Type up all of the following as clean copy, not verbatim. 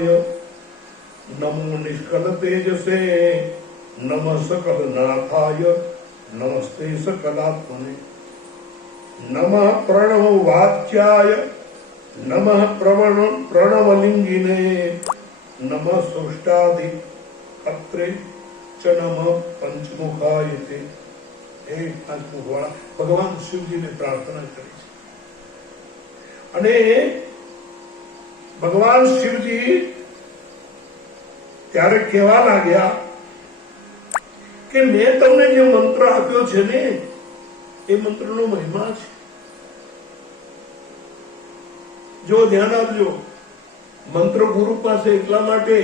निष्कलाय नमो निष्कल तेजसे नमः सकल नाथाय नमस्ते सकलात्मने नमः प्रणव वाच्याय नमः प्रणवलिंगिने नमः सृष्टादि अत्रे च नमः पंचमुखायते। हे पंचमुख वाला भगवान शिवजी ने प्रार्थना કરી છે અને ભગવાન શિવજી ત્યારે કહેવા લાગ્યા કે મેં તમને જે મંત્ર આપ્યો છે ને એ મંત્રનો મહિમા છે। જો ધ્યાન આપજો, મંત્ર ગુરુ પાસે એટલા માટે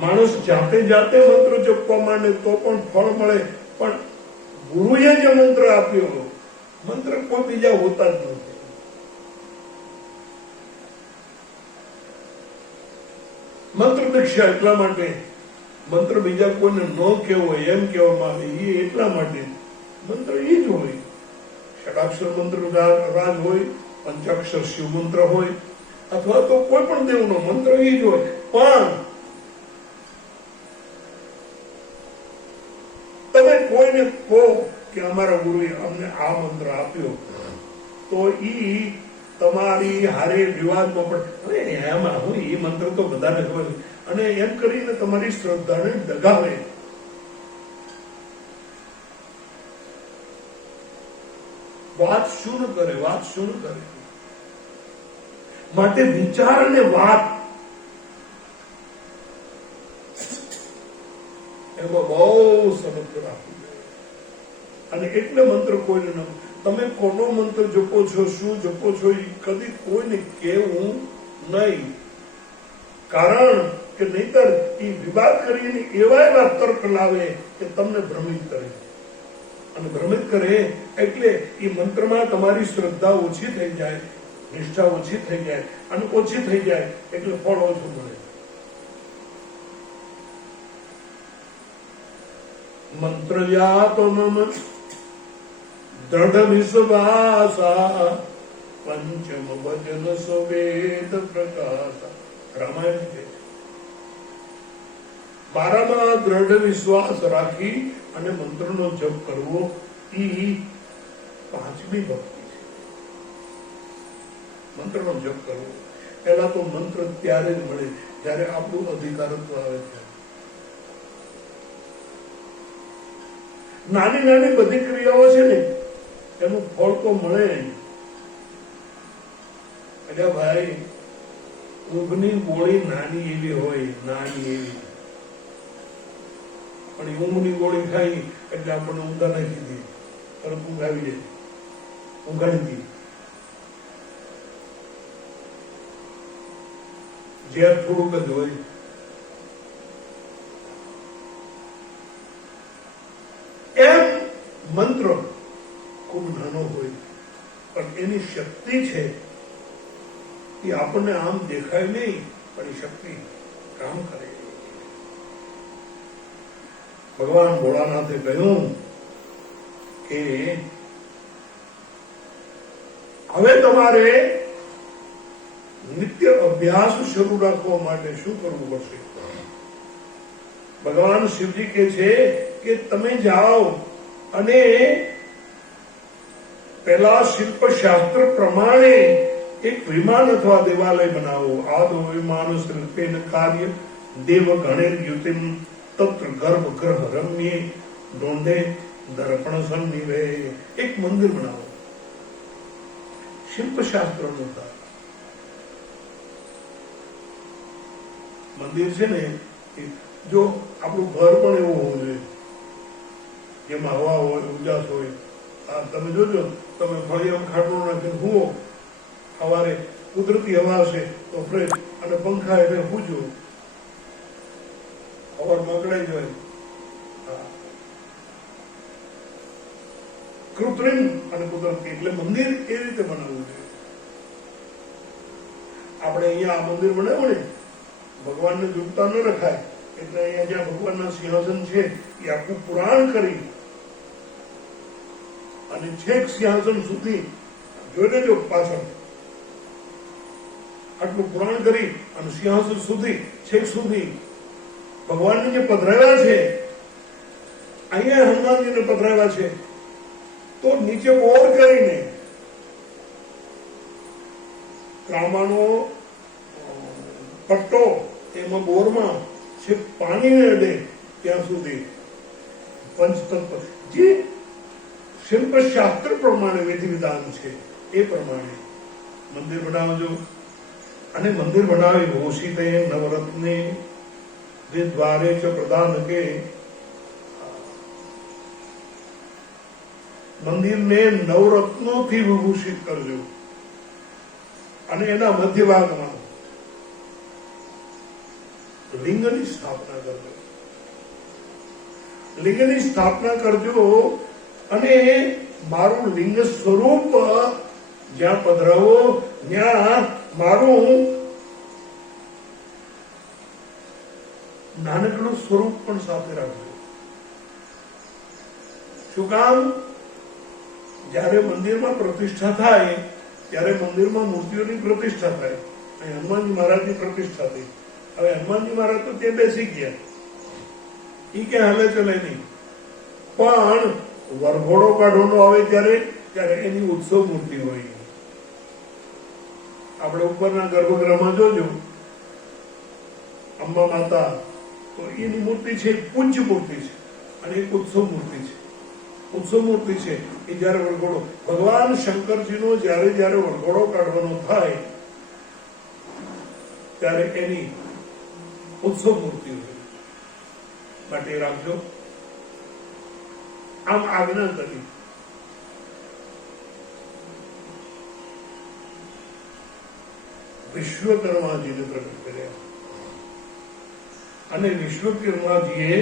માણસ જાતે જાતે મંત્ર જપવા માંડે તો પણ ફળ મળે, પણ ગુરુએ જે મંત્ર આપ્યો, મંત્ર કોઈ બીજા હોતા જ નથી। મંત્ર દીક્ષા એટલા માટે, મંત્ર બીજા કોઈને ન કહેવો એમ કહેવામાં આવે, એ એટલા માટે મંત્ર એ જ હોય। ષડાક્ષર મંત્ર રાજ હોય, પંચાક્ષર શિવ મંત્ર હોય, અથવા તો કોઈ પણ દેવનો મંત્ર એ જ હોય। પણ તમે કોઈને કહો કે અમારા ગુરુએ અમને આ મંત્ર આપ્યો, તો ઈ તમારી હારે વિવાદમાં પડે, એમાં હું એ મંત્ર તો બધાને ખબર છે, અને એમ કરીને તમારી શ્રદ્ધાને દગાવે। વાત શું કરે, વાત શું કરે, માટે વિચાર અને વાત એમાં બહુ સમજ રાખવું જોઈએ। અને એટલે મંત્ર કોઈને ન, તમે કોનો મંત્ર જપો છો, શું જપો છો, એ કદી કોઈને કહેવું નહીં, કારણ કે નહીતર એ વિવાદ કરીને એવા તર્ક લાવે કે તમને ભ્રમિત કરે, અને ભ્રમિત કરે એટલે એ મંત્રમાં તમારી શ્રદ્ધા ઓછી થઈ જાય, નિષ્ઠા ઓછી થઈ જાય, અને ઓછી થઈ જાય એટલે ફળ ઓછું મળે। મંત્ર યાતો મમ દ્રઢ વિશ્વાસા પંચમ ભજન સવેદ પ્રકાશા। રામાયણ છે, મારામાં દ્રઢ વિશ્વાસ રાખી અને મંત્રનો જપ કરવો, ઈ પાંચમી ભક્તિ છે। મંત્રનો જપ કરવો, પહેલા તો મંત્ર ત્યારે જ મળે જ્યારે આપણું અધિકારત્વ આવે છે। નાની નાની બધી ક્રિયાઓ છે ને એનું ફળ તો મળે। એટલે ભાઈ ઊંઘની ગોળી નાની એવી હોય, નાની એવી, પણ ઊંઘની ગોળી ખાઈ એટલે આપણને ઊંઘા નાખી દે, તરત ઊંઘ આવી જાય, ઊંઘાડી દે। ઝેર થોડુંક જ હોય, એમ મંત્ર ખૂબ નાનો હોય પણ એની શક્તિ છે એ આપણને આમ દેખાય નહીં, પણ એ શક્તિ કામ કરે। ભગવાન ભોળાનાથે કહ્યું કે હવે તમારે નિત્ય અભ્યાસ શરૂ રાખવા માટે શું કરવું પડશે? ભગવાન શિવજી કહે છે કે તમે જાઓ અને પેલા શિલ્પશાસ્ત્ર પ્રમાણે એક વિમાન અથવા દેવાલય બનાવો। આદો વિમાન શિલ્પેન કાર્ય દેવ ગણે યુતિમ તત્ર ગર્ભ ગ્રહ રમ્યે ડોંડે દર્પણ સન્નિવે। એક મંદિર બનાવો, શિલ્પશાસ્ત્રનું મંદિર છે ને, જો આપણું ઘર પણ એવું હોવું જોઈએ જેમાં હવા હોય, ઉજાસ હોય। તમે જોજો, તમે ફળિયામાં ખાટલો નાખીને હુવો, સવારે કુદરતી હવા હશે તો ફ્રેશ, અને પંખા એટલે પૂજો, સવારમાં અકળાઈ જાય। કૃત્રિમ અને કુદરતી, એટલે મંદિર એ રીતે બનાવવું જોઈએ। આપણે અહીંયા આ મંદિર બનાવ્યું ને, ભગવાનને ડૂબતા ન રખાય, એટલે અહીંયા જ્યાં ભગવાનના સિંહાસન છે એ આખું પુરાણ કરી અને છેક સિંહાસન સુધી જોઈ લેજો, પાછળ આટલું પુરાણ કરી અને સિંહાસન સુધી છેક સુધી ભગવાનને જે પધરાવ્યા છે, અહીંયા હનુમાનજીને પધરાવ્યા છે, તો નીચે બોર કરીને ત્રાંબાનો પટ્ટો એમાં બોરમાં છે પાણીને અડે ત્યાં સુધી પંચતત્વ જે શિલ્પશાસ્ત્ર પ્રમાણે વિધિ વિધાન છે એ પ્રમાણે મંદિર બનાવજો. અને મંદિર બનાવી ભૂષિતે નવરત્ને દ્વારે ચ પ્રદાન કે મંદિરને નવરત્નોથી વિભૂષિત કરજો. અને એના મધ્ય ભાગમાં લિંગની સ્થાપના કરજો. લિંગની સ્થાપના કરજો અને મારું લિંગ સ્વરૂપ જ્યાં પધરાવો ત્યાં મારું નાનકડું સ્વરૂપ પણ સાથે રાખજો. શું કામ? જ્યારે મંદિરમાં પ્રતિષ્ઠા થાય ત્યારે મંદિરમાં મૂર્તિઓની પ્રતિષ્ઠા થાય. અહીં હનુમાનજી મહારાજની પ્રતિષ્ઠા થઈ. હવે હનુમાનજી મહારાજ તો ત્યાં બેસી ગયા, એ ક્યાં હાલે ચલે નહીં, પણ વરઘોડો કાઢવાનો આવે ત્યારે એની ઉત્સવ મૂર્તિ હોય. આપણે ઉપરના ગર્ભગૃહમાં જોજો અંબા માતા, તો એની મૂર્તિ છે પૂજ્ય મૂર્તિ છે અને એક ઉત્સવ મૂર્તિ છે. ઉત્સવ મૂર્તિ છે એ જયારે વરઘોડો ભગવાન શંકરજીનો જયારે વરઘોડો કાઢવાનો થાય ત્યારે એની ઉત્સવ મૂર્તિ હોય. માટે રાખજો. આમ આજ્ઞા કરી. વિશ્વકર્માજીને પ્રગટ કર્યા અને વિશ્વકર્માજીએ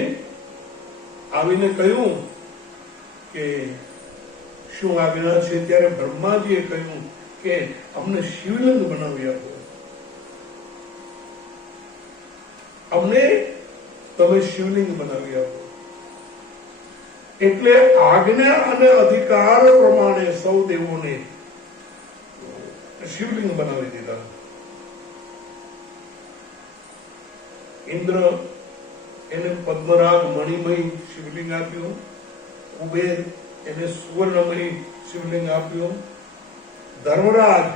આવીને કહ્યું કે શું આજ્ઞા છે? ત્યારે બ્રહ્માજીએ કહ્યું કે અમને શિવલિંગ બનાવી આપો. અમને તમે શિવલિંગ બનાવી આપો. એટલે આજ્ઞા અને અધિકાર પ્રમાણે સૌ દેવોને શિવલિંગ બનાવી દીધા. ઇન્દ્ર એને પદ્મરાગ મણિમય શિવલિંગ આપ્યું. કુબેર એને સુવર્ણમય શિવલિંગ આપ્યું. ધર્મરાજ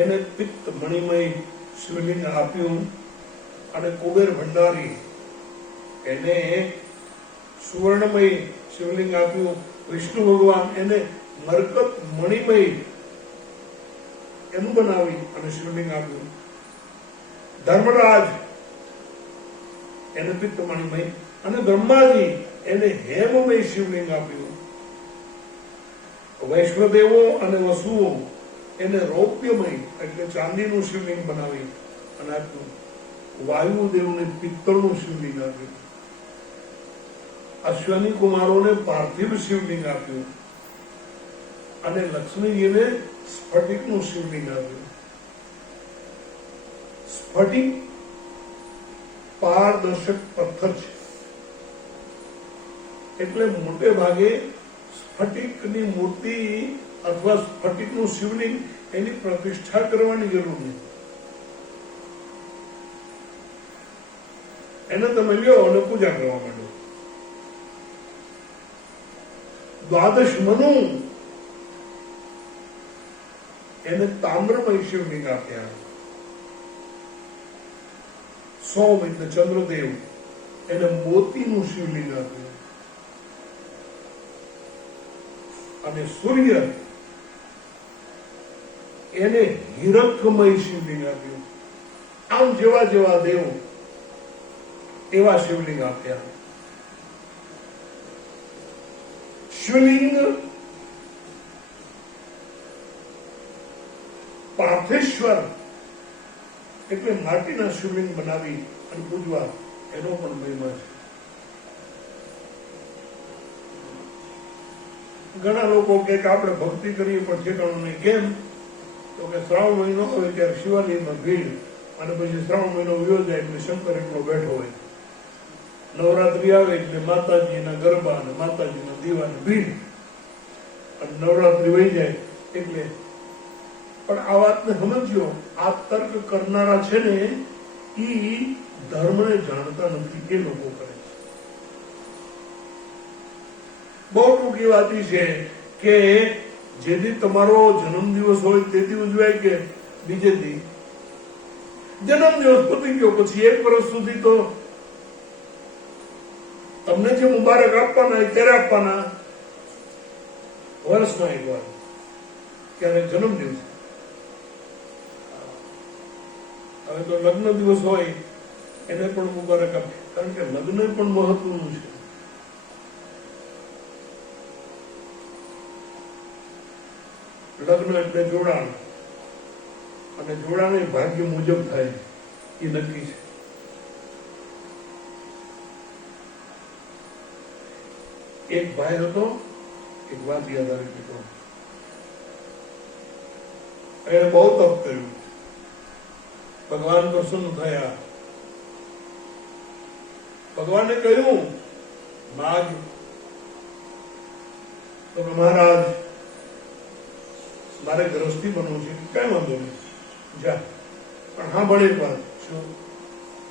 એને પિત્ત મણિમય શિવલિંગ આપ્યું. અને કુબેર ભંડારી એને સુવર્ણમય શિવલિંગ આપ્યું. વિષ્ણુ ભગવાન એને મરકત મણિમય એનું બનાવી અને શિવલિંગ આપ્યું. ધર્મરાજ એને પિત્ત મણિમય અને બ્રહ્માજી એને હેમમય શિવલિંગ આપ્યું. વૈષ્ણદેવો અને વસુઓ એને રૌપ્યમય એટલે ચાંદીનું શિવલિંગ બનાવી અને આપ્યું. વાયુદેવને પિત્તળનું શિવલિંગ આપ્યું. અશ્વની કુમારોને પાર્થિવ શિવલિંગ આપ્યું અને લક્ષ્મીજીને સ્ફટિકનું શિવલિંગ આપ્યું. સ્ફટિક પારદર્શક પથ્થર છે એટલે મોટે ભાગે સ્ફટિકની મૂર્તિ અથવા સ્ફટિકનું શિવલિંગ એની પ્રતિષ્ઠા કરવાની જરૂર નથી. એને તમે લ્યો અને પૂજા કરવા માંડો. દ્વાદશ મનુ એને તામ્રમય શિવલિંગ આપ્યા. સૌમિત્ર ચંદ્રદેવ એને મોતીનું શિવલિંગ આપ્યું અને સૂર્ય એને હીરકમય શિવલિંગ આપ્યું. આમ જેવા જેવા દેવ એવા શિવલિંગ આપ્યા. શિવલિંગ પાર્થેશ્વર એટલે માટીના શિવલિંગ બનાવી અને પૂજવા એનો પણ મહિમા છે. ઘણા લોકો કે આપણે ભક્તિ કરીએ પણ ઠેકાણું નહીં. કેમ? તો કે શ્રાવણ મહિનો હોય ત્યારે શિવાલયમાં ભીડ અને પછી શ્રાવણ મહિનો વયો જાય એટલે શંકર એટલો બેઠો હોય. નવરાત્રી આવે એટલે માતાજીના ગરબા અને માતાજીના દીવાની ભીડ અને નવરાત્રી વહી જાય એટલે પણ આ વાતને સમજો, આ તર્ક કરનારા છે ને ઈ ધર્મને જાણતા નથી, એ લોકો કરે છે. બહુ ટૂંકી વાત છે કે જેથી તમારો જન્મદિવસ હોય તેથી ઉજવાય કે બીજે દી? જન્મદિવસ પતી ગયો પછી 1 વર્ષ સુધી તો તમને જે મુબારક આપવાના એ ક્યારે આપવાના? વર્ષમાં એક વાર, ક્યારે? જન્મદિવસ. હવે તો લગ્ન દિવસ હોય એને પણ મુબારક આપે, કારણ કે લગ્ન પણ મહત્વનું છે. લગ્ન એટલે જોડાણ, અને જોડાણ એ ભાગ્ય મુજબ થાય એ નક્કી છે. એક ભાઈ હતો, એક વાત યાદ આવી દીધો, એને બહુ તપ કર્યું, ભગવાન પ્રસન્ન થયા. ભગવાને કહ્યું માગ, તો મહારાજ મારે ગ્રસ્તી બનવું છે. કઈ વાંધો નહીં, જા. પણ હા ભલે એક વાત, શું?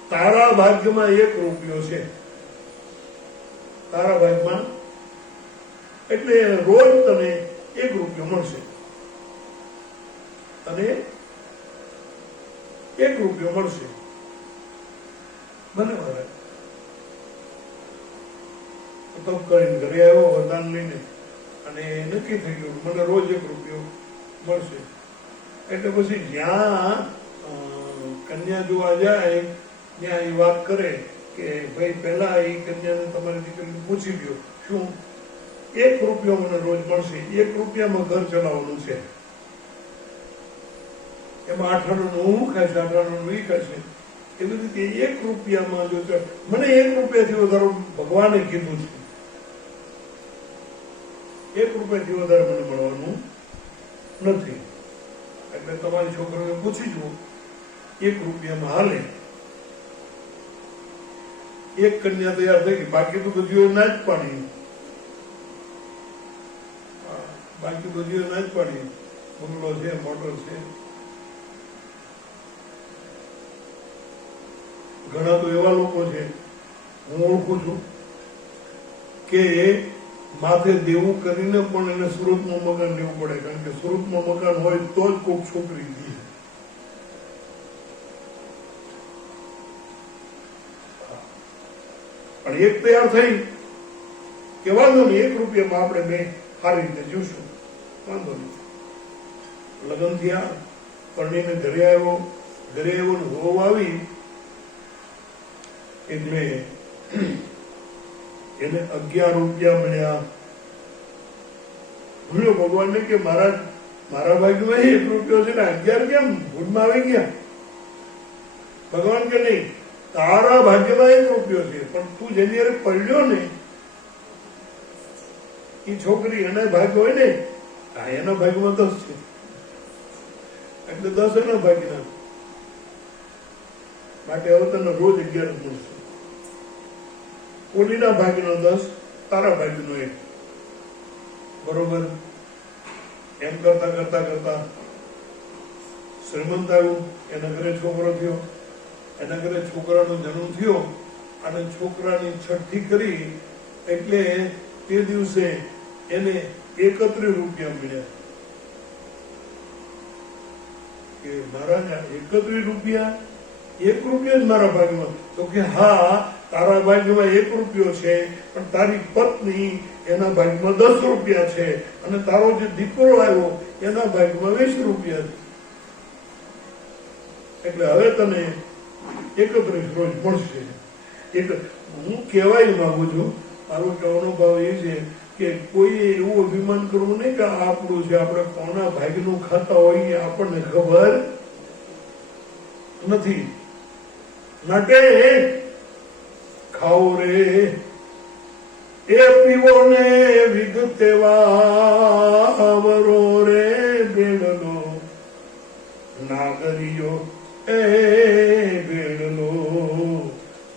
તારા ભાગ્યમાં 1 રૂપિયો છે. તારા ભાગ્યમાં એટલે રોજ તને 1 રૂપિયો મળશે, અને 1 રૂપિયો મળશે. મને મહારાજ તપ કરીને ઘરે આવ્યો, વરદાન લઈને, અને નક્કી થઈ ગયું મને રોજ 1 રૂપિયો મળશે. એટલે પછી જ્યાં કન્યા જોવા જાય ત્યાં એ વાત કરે કે ભાઈ પહેલા એ કન્યાને તમારી દીકરીને પૂછી ગયો, શું 1 રૂપિયો મને રોજ મળશે? 1 રૂપિયામાં ઘર ચલાવવાનું છે, એમાં 8 આનાનું હું ખાશે, 8 આનાનું એ ખાશે. એવી રીતે 1 રૂપિયામાં જો મને 1 રૂપિયાથી વધારે ભગવાને કીધું છે, 1 રૂપિયાથી વધારે મને મળવાનું નથી. એટલે તમારી છોકરીને પૂછી જુઓ, 1 રૂપિયામાં હાલે. એક કન્યા તૈયાર થઈ ગઈ, બાકી તો બધી ના જ પાડી, બાકી બધી ના જ પાડી. બંગલો છે, મોટર છે. ઘણા તો એવા લોકો છે, હું ઓળખું છું, કે માથે દેવું કરીને પણ એને સુરતમાં મકાન લેવું પડે, કારણ કે સુરતમાં મકાન હોય તો જ કોઈક છોકરી દે. પણ એક તૈયાર થઈ કે વાંધો નહીં, 1 રૂપિયામાં આપણે બે સારી રીતે જીવશું, વાંધો નહીં. લગ્ન થયા, પરણીને ઘરે આવ્યો ને વહુ આવી એટલે એને 11 રૂપિયા મળ્યા. ભૂલ્યો ભગવાનને કે મહારાજ મારા ભાગ્યમાં 1 રૂપિયો છે ને 11 કેમ ભૂલમાં આવી ગયા? ભગવાન કે નહીં, તારા ભાગ્યમાં 1 રૂપિયો છે, પણ તું જેની હારે પડ્યો ને એ છોકરી, એના ભાગ્ય હોય ને, એના ભાગ્યમાં 10 છે, એટલે 10 એના ભાગ્યના. માટે હવે તને રોજ 11 મળશે. ઓલીના ભાગ્યનો 10, તારા ભાગ્યનો 1. બરોબર? એમ કરતા કરતા કરતા શ્રીમંત આવ્યું, એના ઘરે છોકરો થયો, એના ઘરે છોકરાનો જન્મ થયો, અને છોકરાની છઠ્ઠી કરી એટલે તે દિવસે એને 31 રૂપિયા મળ્યા. કે મહારાજ 31 રૂપિયા, 1 રૂપિયો જ મારા ભાગમાં? તો કે હા, તારા ભાગમાં 1 રૂપિયો છે, પણ તારી પત્ની એના ભાગમાં 10 રૂપિયા છે, અને તારો જે દીકરો આવ્યો એના ભાગમાં 20 રૂપિયા છે. એટલે હવે તને 31 રોજ મળશે. હું કહેવાય માંગુ છું, મારો કહેવાનો ભાવ એ છે કે કોઈ એવું અભિમાન કરવું નહીં કે આપણું છે, આપણે કોના ભાગનું ખાતા હોય આપણને ખબર નથી. માટે ખાઓ રે એ પીવો ને વિગતે વાવરો રે બેડલો નાગરિયો એ બેડલો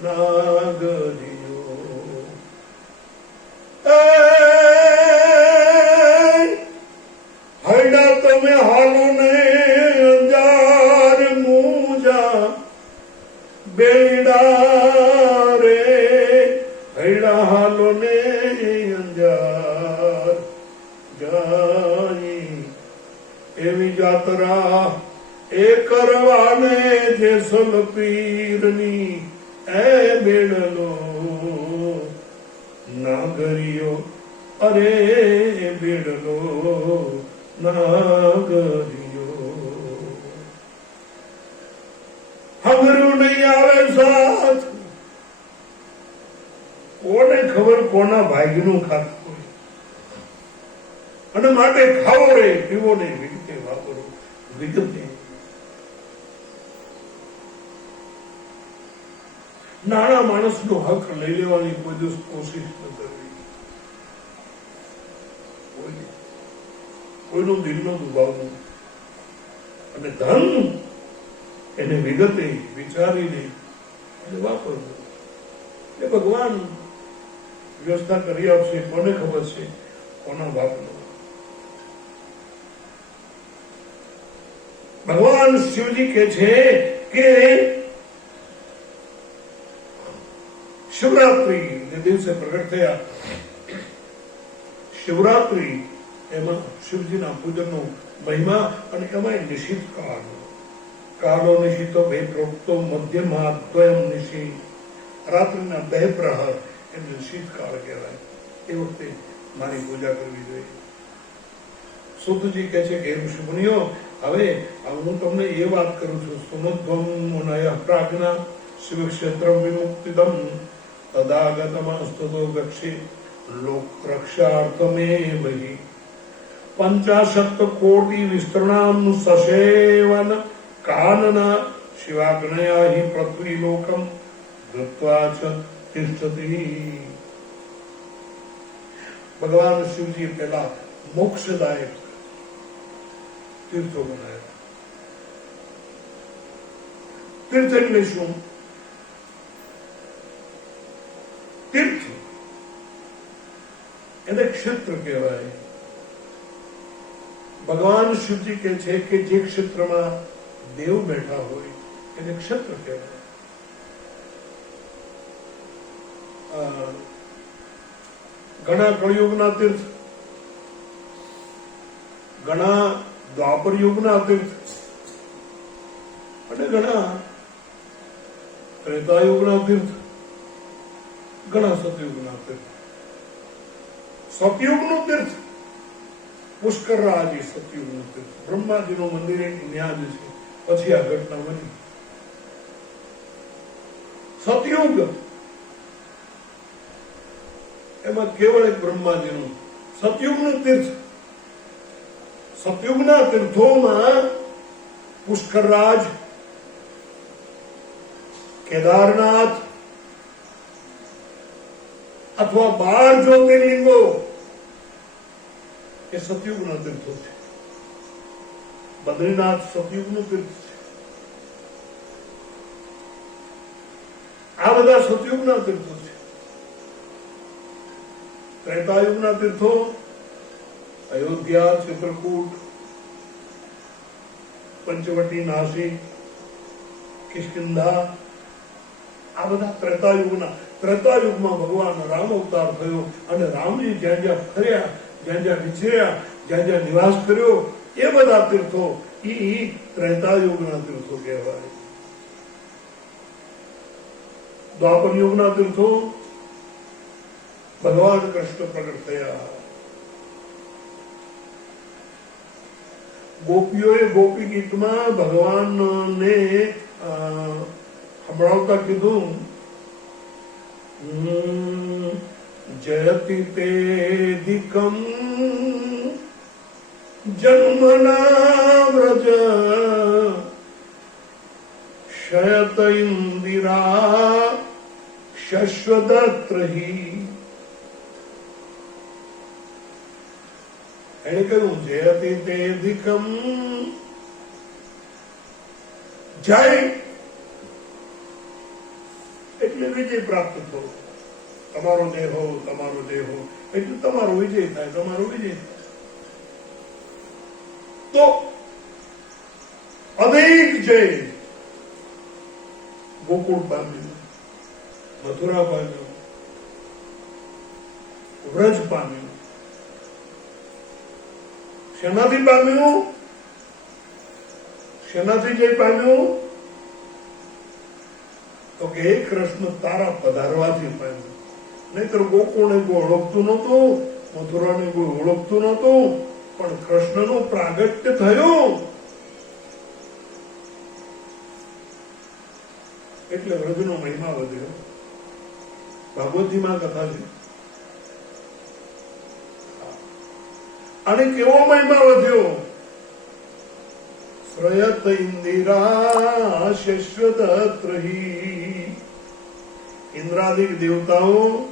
નાગરિયો. હૈડા તમે હાલો ને જાતરા એ કરવાને જેસલ પીરની એ બેડલો નાગરિયો અરે બેડલો નાગરિયો હમરું નહીં આવે સાથ કોને ખબર કોના ભાગ્યનું ખાતું હોય અને માટે ખાવો રે પીવો ને વિગતે વાપરો વિગતે નાના માણસનો હક લઈ લેવાની કોઈ દિવસ કોશિશ ન કરવી કોઈનું દિલ ન દુભાવવું અને ધન એને વિગતે વિચારીને વાપરવું એ ભગવાન વ્યવસ્થા કરી આપશે કોને ખબર છે કોના બાપનો ભગવાન શિવજી કે છે કે શિવરાત્રી ને દિવસે પ્રગટ થયા શિવરાત્રી એમાં શિવજીના પૂજનનો મહિમા અને એમાં નિશિત કાળો નિશિતો બે પ્રોક્તો મધ્યમાં દ્વયમ નિશિત રાત્રિના 2 પ્રહર એને નિશિત કાળ કહેવાય એ વખતે મારી પૂજા કરવી જોઈએ સુતજી કહે છે કે ઋષિ મુનિઓ હવે હું તમને એ વાત કરું છું સુમધ્વમ મુનય પ્રાજ્ઞા શિવ ક્ષેત્ર વિમુક્તિદમ તદાગતમસ્તુતો ગક્ષે લોક રક્ષાર્થમેવહી 50 કોટી વિસ્તૃણામ સસેવન કાનના શિવાગ્નયા હિ પૃથ્વી લોકમ ગત્વા ચ તિષ્ઠતિ ભગવાન શિવજી પહેલા મોક્ષદાયક તીર્થો બનાવ્યા તીર્થ એટલે શું તીર્થ એને ક્ષેત્ર કહેવાય ભગવાન શિવજી કહે છે કે જે ક્ષેત્રમાં દેવ બેઠા હોય એને ક્ષેત્ર કહેવાય ઘણા કળયુગના તીર્થ ઘણા દ્વાપર યુગના તીર્થ અને ઘણા ત્રેતા યુગના તીર્થ ઘણા સતયુગના તીર્થ સતયુગનું તીર્થ પુષ્કરરાજી સતયુગનું તીર્થ બ્રહ્માજીનું મંદિર ત્યાં જ છે પછી આ ઘટના બની સતયુગ એમાં કેવળ એક બ્રહ્માજીનું સતયુગનું તીર્થ સતયુગના તીર્થોમાં પુષ્કરરાજ કેદારનાથ અથવા 12 જ્યોતિર્લિંગો એ સતયુગના તીર્થો છે બદ્રીનાથ સતયુગનું તીર્થ છે આ બધા સતયુગના તીર્થો છે ત્રેતાયુગના તીર્થો અયોધ્યા ચિત્રકૂટ પંચવટી નાસિક કિષ્કિંધા આ બધા ત્રેતાયુગમાં ભગવાન રામ અવતાર થયો અને રામજી જ્યાં જ્યાં ફર્યા જ્યાં જ્યાં વિચર્યા જ્યાં જ્યાં નિવાસ કર્યો એ બધા તીર્થો એ ત્રેતાયુગના તીર્થો કહેવાય દ્વાપર યુગના તીર્થો ભગવાન કૃષ્ણ પ્રગટ થયા ગોપીઓએ ગોપી ગીતમાં ભગવાનને સંભળાવતા કીધું જયતિ તેદિકમ જન્મના વ્રજ શયત ઇન્દિરા શશ્વદત્રહી એને કહ્યું જયતિ તેદિકમ જય એટલે વિજય પ્રાપ્ત થયો તમારો દેહ એટલે તમારો વિજય થાય તમારો વિજય તો અનેક જય ગોકુળ પામ્યું મથુરા પામ્યું વ્રજ પામ્યું શેનાથી પામ્યું શેનાથી જય પામ્યું? તો કે હે કૃષ્ણ તારા પધારવાથી પામ્યું. નહીતર ગોકુળને કોઈ ઓળખતું નહોતું, મથુરાને કોઈ ઓળખતું નહોતું, પણ કૃષ્ણનું પ્રાગટ્ય થયું એટલે વ્રજનો મહિમા વધ્યો. ભાગવતીમાં કથા છે. અને કેવો મહિમા વધ્યો? શ્રયત ઇન્દિરા શશ્વતત્રહી. ઇન્દ્રાદિક દેવતાઓ